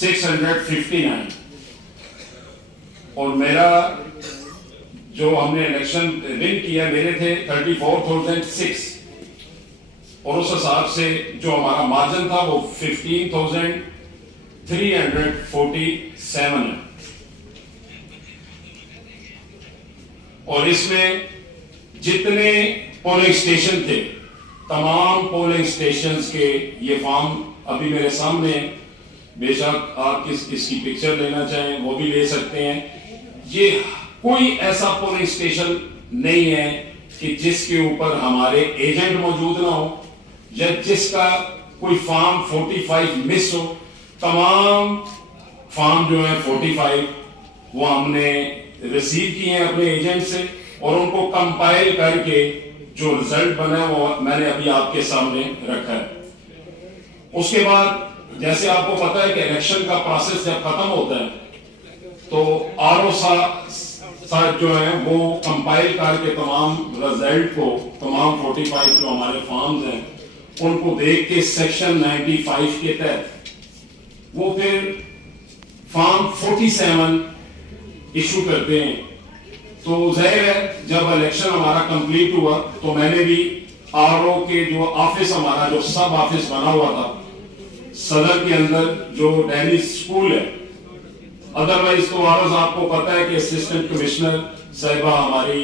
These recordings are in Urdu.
659 اور میرا جو ہم نے الیکشن ون کیا میرے تھے 34,006 اور اس حساب سے جو ہمارا مارجن تھا وہ 15,347 ہے اور اس میں جتنے پولنگ اسٹیشن تھے تمام پولنگ اسٹیشنز کے یہ فارم ابھی میرے سامنے ہیں، بے شک آپ اس کی پکچر لینا چاہیں وہ بھی لے سکتے ہیں۔ یہ کوئی ایسا پولنگ اسٹیشن نہیں ہے کہ جس کے اوپر ہمارے ایجنٹ موجود نہ ہو یا جس کا کوئی فارم 45 مس ہو۔ تمام فارم جو ہیں 45 وہ ہم نے ریسیو کیے ہیں اپنے ایجنٹ سے اور ان کو کمپائل کر کے جو رزلٹ بنا وہ میں نے ابھی آپ کے سامنے رکھا ہے۔ اس کے بعد جیسے آپ کو پتا ہے کہ الیکشن کا پروسیس جب ختم ہوتا ہے تو آر او صاحب جو ہیں وہ کمپائل کر کے تمام رزلٹ کو تمام 45 جو ہمارے فارمز ہیں ان کو دیکھ کے سیکشن 95 کے تحت وہ پھر فارم 47 ایشو کرتے ہیں۔ تو ظاہر ہے جب الیکشن ہمارا کمپلیٹ ہوا تو میں نے بھی آر او کے جو آفس ہمارا جو سب آفس بنا ہوا تھا صدر کے اندر جو ڈینی اسکول ہے، ادروائز تو آرز آپ کو پتا ہے کہ اسسٹنٹ کمشنر صاحبہ ہماری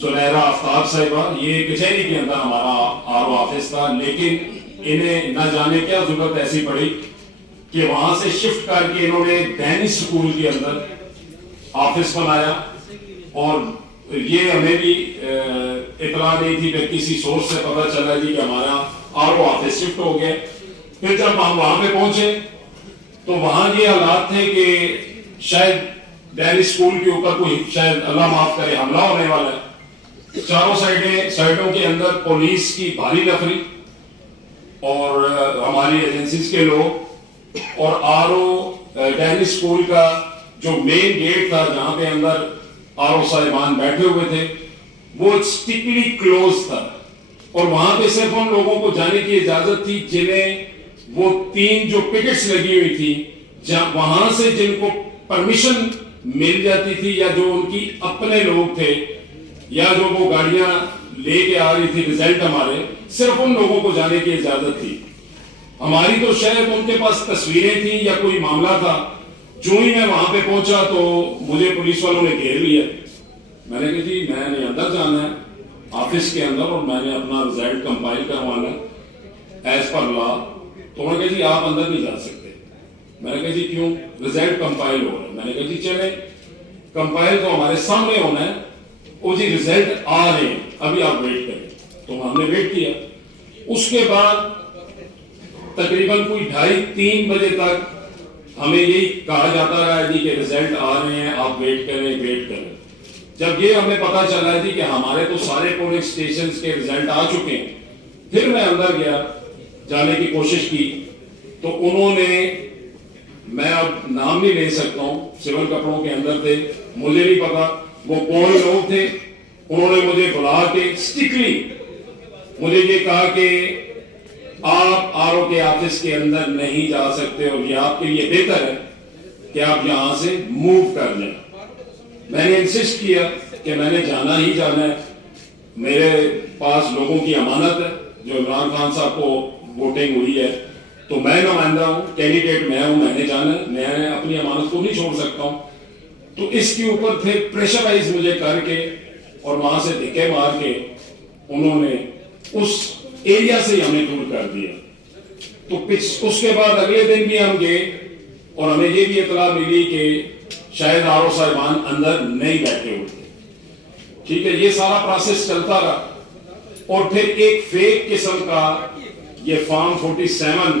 زنیرہ آفتاب صاحبہ یہ کچہری کے اندر ہمارا آر او آفس تھا، لیکن انہیں نہ جانے کیا ضرورت ایسی پڑی کہ وہاں سے شفٹ کر کے انہوں نے ڈینی اسکول کے اندر آفس بنایا اور یہ ہمیں بھی اطلاع نہیں تھی کہ کسی سورس سے پتہ چلا جی کہ ہمارا آر او آفس شفٹ ہو گیا۔ پھر جب ہم وہاں پہ پہنچے تو وہاں یہ حالات تھے کہ شاید ڈینی اسکول کے اوپر کوئی شاید اللہ معاف کرے حملہ ہونے والا ہے۔ چاروں سائڈوں کے اندر پولیس کی بھاری نفری اور ہماری ایجنسیز کے لوگ اور آر او ڈینی اسکول کا جو مین گیٹ تھا جہاں پہ اندر آر او صاحبان بیٹھے ہوئے تھے وہ اسٹرکٹلی کلوز تھا اور وہاں پہ صرف ان لوگوں کو جانے کی اجازت تھی جنہیں وہ 3 جو پکٹس لگی ہوئی تھی وہاں سے جن کو پرمیشن مل جاتی تھی یا جو ان کی اپنے لوگ تھے یا جو وہ گاڑیاں لے کے آ رہی تھی رزلٹ ہمارے صرف ان لوگوں کو جانے کی اجازت تھی۔ ہماری تو شاید ان کے پاس تصویریں تھیں یا کوئی معاملہ تھا۔ جو ہی میں وہاں پہ پہنچا تو مجھے پولیس والوں نے گھیر لیا۔ میں نے کہا جی میں نے اندر جانا ہے آفس کے اندر اور میں نے اپنا رزلٹ کمپائل کروانا ایز پر لا۔ تو انہوں نے کہا جی آپ اندر نہیں جا سکتے۔ میں نے کہا جی کیوں؟ رزلٹ کمپائل ہو رہا ہے۔ میں نے کہا جی چلے کمپائل تو ہمارے سامنے ہونا ہے، وہ جی رزلٹ آ رہے ہیں ابھی آپ ویٹ کریں۔ تو ہم نے ویٹ کیا۔ اس کے بعد تقریباً کوئی 2:30-3 بجے تک ہمیں یہی کہا جاتا رہا جی کہ رزلٹ آ رہے ہیں آپ ویٹ کریں ویٹ کریں۔ جب یہ ہمیں پتا چلا جی کہ ہمارے تو سارے پولنگ اسٹیشنز کے رزلٹ آ چکے ہیں، پھر میں اندر گیا جانے کی کوشش کی تو انہوں نے، میں اب نام نہیں لے سکتا ہوں، سول کپڑوں کے اندر تھے، مجھے نہیں پتا وہ کون لوگ تھے، انہوں نے مجھے بلا کے اسٹرکٹلی مجھے یہ کہا کہ آپ آر او کے آفس کے اندر نہیں جا سکتے اور یہ آپ کے لیے بہتر ہے کہ آپ یہاں سے موو کر جائیں۔ میں نے انسسٹ کیا کہ میں نے جانا ہی جانا ہے، میرے پاس لوگوں کی امانت ہے، جو عمران خان صاحب کو ووٹنگ ہوئی ہے تو میں نمائندہ ہوں، کینڈیڈیٹ میں ہوں، میں نے جانا ہے، میں اپنی امانت کو نہیں چھوڑ سکتا ہوں۔ تو اس کے اوپر پھر پریشرائز مجھے کر کے اور وہاں سے دھکے مار کے انہوں نے اس ایریا سے ہمیں دور کر دیا۔ تو اس کے بعد اگلے دن بھی ہم گئے اور ہمیں یہ بھی اطلاع ملی کہ شاید آر او صاحبان اندر نہیں بیٹھے ہوتے۔ ٹھیک ہے، یہ سارا پروسیس چلتا رہا اور پھر ایک فیک قسم کا یہ فارم 47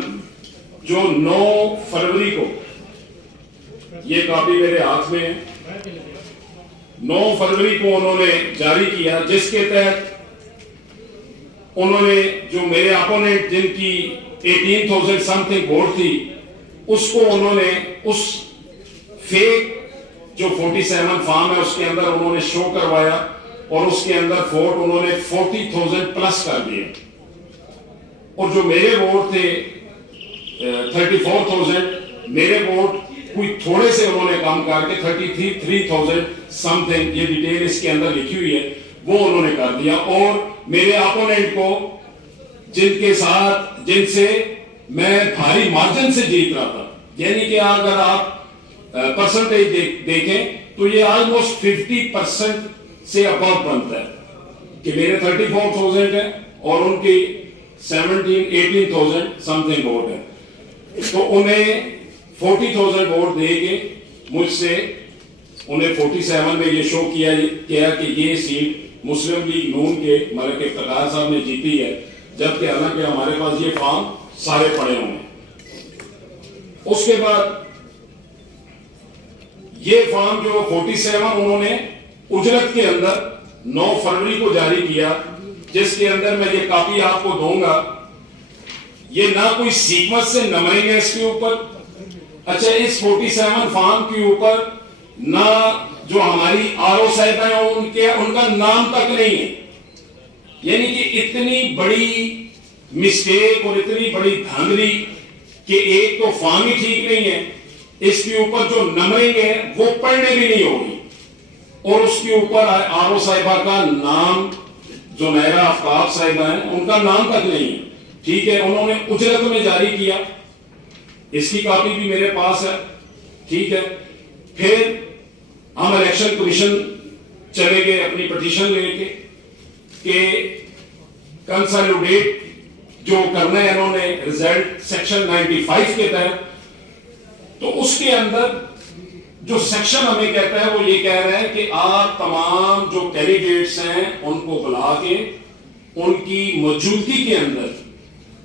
جو 9 فروری کو، یہ کاپی میرے ہاتھ میں ہے، 9 فروری کو انہوں نے جاری کیا، جس کے تحت انہوں نے جو میرے اپوننٹ جن کی 18,000 سم تھنگ ووٹ تھی اس کو انہوں نے اس فیک جو 47 فارم ہے اس کے اندر انہوں نے شو کروایا اور اس کے اندر ووٹ انہوں نے 40,000 پلس کر دیے اور جو میرے ووٹ تھے 34,000 میرے ووٹ کوئی تھوڑے سے انہوں نے کام کر کے 33,000 سم تھنگ، یہ ڈیٹیل اس کے اندر لکھی ہوئی ہے، وہ انہوں نے کر دیا. اور میرے اپوننٹ کو جن سے میں بھاری مارجن سے جیت رہا تھا، یعنی کہ اگر آپ پرسنٹیج دیکھیں تو یہ آلموسٹ 50% سے ابو بنتا ہے کہ میرے 34,000 ہے اور ان کی 18,000 سم تھنگ ووٹ ہے. تو انہیں 40,000 ووٹ دے کے مجھ سے انہیں 47 میں یہ شو کیا کہ یہ سیٹ مسلم لیگ نون کے ملک افتخار صاحب نے جیتی ہے، جبکہ حالانکہ ہمارے پاس یہ فارم سارے پڑے ہوئے ہیں. اس کے بعد یہ فارم جو 47 انہوں نے اجرت کے اندر 9 فروری کو جاری کیا، جس کے اندر میں یہ کاپی آپ کو دوں گا. یہ نہ کوئی سیکوینس سے نمبرنگ ہے اس کے اوپر. اچھا، اس 47 فارم کے اوپر نہ جو ہماری آر او صاحب ہیں ان کا نام تک نہیں ہے. یعنی کہ اتنی بڑی مسٹیک اور اتنی بڑی دھاندلی کہ ایک تو فارم ہی ٹھیک نہیں ہے، اس کے اوپر جو نمبرنگ ہے وہ پڑھنے بھی نہیں ہوگی، اور اس کے اوپر آر او صاحبہ کا نام جو نیرا آفتاب صاحبہ ہیں ان کا نام تک نہیں ہے. ٹھیک ہے، انہوں نے اجرت میں جاری کیا، اس کی کاپی بھی میرے پاس ہے. ٹھیک ہے، پھر ہم الیکشن کمیشن چلے گئے اپنی پٹیشن لے کے کہ کنسالیڈیٹ جو کرنا ہے انہوں نے ریزلٹ سیکشن 95 کے تحت. تو اس کے اندر جو سیکشن ہمیں کہتا ہے وہ یہ کہہ رہا ہے کہ آپ تمام جو کینڈیڈیٹس ہیں ان کو بلا کے ان کی موجودگی کے اندر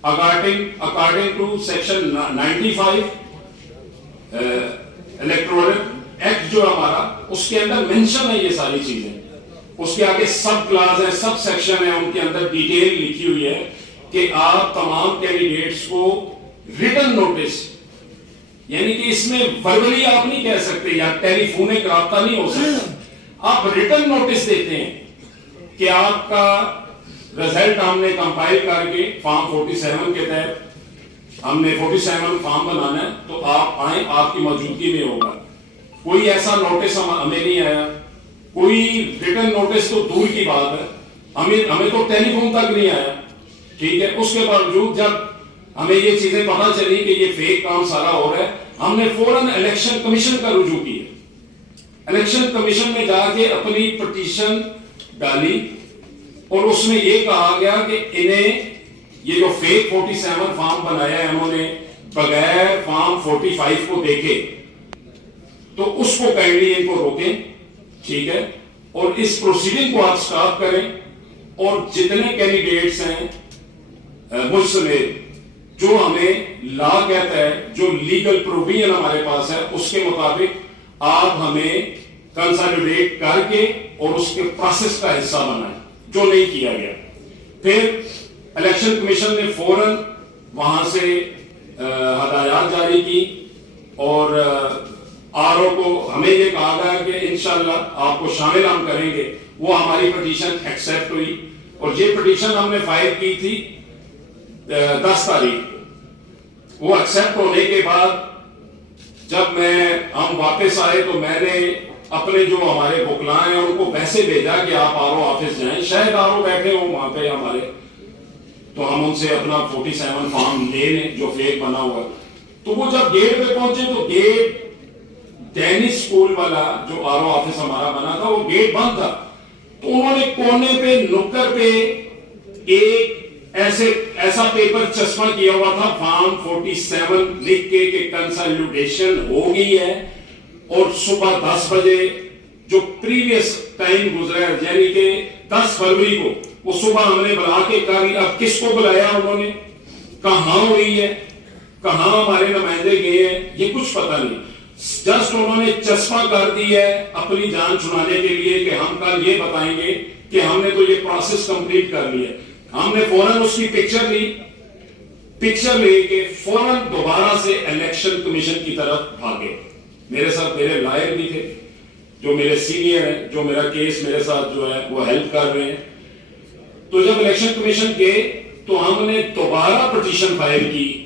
according to section 95 electoral act جو ہمارا، اس کے اندر مینشن ہے یہ ساری چیزیں. اس کے آگے سب کلاس ہے، سب سیکشن ہے، ان کے اندر ڈیٹیل لکھی ہوئی ہے کہ آپ تمام کینڈیڈیٹس کو ریٹن نوٹس، یعنی کہ اس میں وربلی آپ نہیں کہہ سکتے یا ٹیلی فونک رابطہ نہیں ہو سکتا، آپ ریٹن نوٹس دیتے ہیں کہ آپ کا رزلٹ ہم نے کمپائل کر کے فارم 47 کے تحت ہم نے 47 فارم بنانا ہے، تو آپ آئیں، آپ کی موجودگی میں ہوگا. کوئی ایسا نوٹس ہمیں نہیں آیا، کوئی ریٹن نوٹس تو دور کی بات ہے، ہمیں تو ٹیلی فون تک نہیں آیا. ٹھیک ہے، اس کے باوجود جب ہمیں یہ چیزیں پتا چلی کہ یہ فیک کام سارا ہو رہا ہے، ہم نے فوراً الیکشن کمیشن کا رجوع کیا. الیکشن کمیشن میں جا کے اپنی پٹیشن ڈالی اور اس میں یہ کہا گیا کہ انہیں یہ جو فیک 47 فارم بنایا ہے انہوں نے بغیر فارم 45 کو دیکھے، تو اس کو کائنڈلی ان کو روکیں. ٹھیک ہے، اور اس پروسیڈنگ کو آپ سٹاپ کریں، اور جتنے کینڈیڈیٹس ہیں مجھ سمیت جو ہمیں لا کہتا ہے، جو لیگل پروویژن ہمارے پاس ہے، اس کے مطابق آپ ہمیں کنسالیڈیٹ کر کے اور اس کے پروسیس کا حصہ بنائیں، جو نہیں کیا گیا. پھر الیکشن کمیشن نے فوراً وہاں سے ہدایات جاری کی اور آر او کو ہمیں یہ کہا گیا کہ انشاءاللہ آپ کو شامل ہم کریں گے. وہ ہماری پٹیشن ایکسیپٹ ہوئی، اور یہ پٹیشن ہم نے فائل کی تھی 10 تاریخ کو. وہ ایکسیپٹ ہونے کے بعد جب ہم واپس آئے تو میں نے اپنے جو ہمارے وکلاء ہیں ان کو ویسے بھیجا کہ آپ آر او آفس جائیں، شاید آر او بیٹھے ہوں وہاں پہ ہمارے، تو ہم ان سے اپنا 47 فارم لے لیں جو فیک بنا ہوا ہے. تو وہ جب گیٹ پہ پہنچے تو گیٹ ڈینس اسکول والا جو آر او آفس ہمارا بنا تھا وہ گیٹ بند تھا. تو انہوں نے کونے پہ نکر پہ ایک ایسا پیپر چسپاں کیا ہوا تھا فارم 47 لکھ کے کہ کنسالیڈیشن ہو گئی ہے، اور صبح 10 بجے جو پریویس ٹائم گزرا ہے، یعنی کہ 10 فروری کو وہ صبح ہم نے بلا کے کہا. اب کس کو بلایا انہوں نے، کہاں ہوئی ہے، کہاں ہمارے نمائندے گئے ہیں، یہ کچھ پتہ نہیں. جسٹ انہوں نے چسپاں کر دی ہے اپنی جان چھڑانے کے لیے کہ ہم کل یہ بتائیں گے کہ ہم نے تو یہ پروسیس کمپلیٹ کر لی ہے. ہم نے فوراً اس کی پکچر لے کے فوراً دوبارہ سے الیکشن کمیشن کی طرف بھاگے. میرے ساتھ میرے لائر بھی تھے جو میرے سینئر ہیں، جو میرا کیس میرے ساتھ جو ہے وہ ہیلپ کر رہے ہیں. تو جب الیکشن کمیشن گئے تو ہم نے دوبارہ پٹیشن فائل کی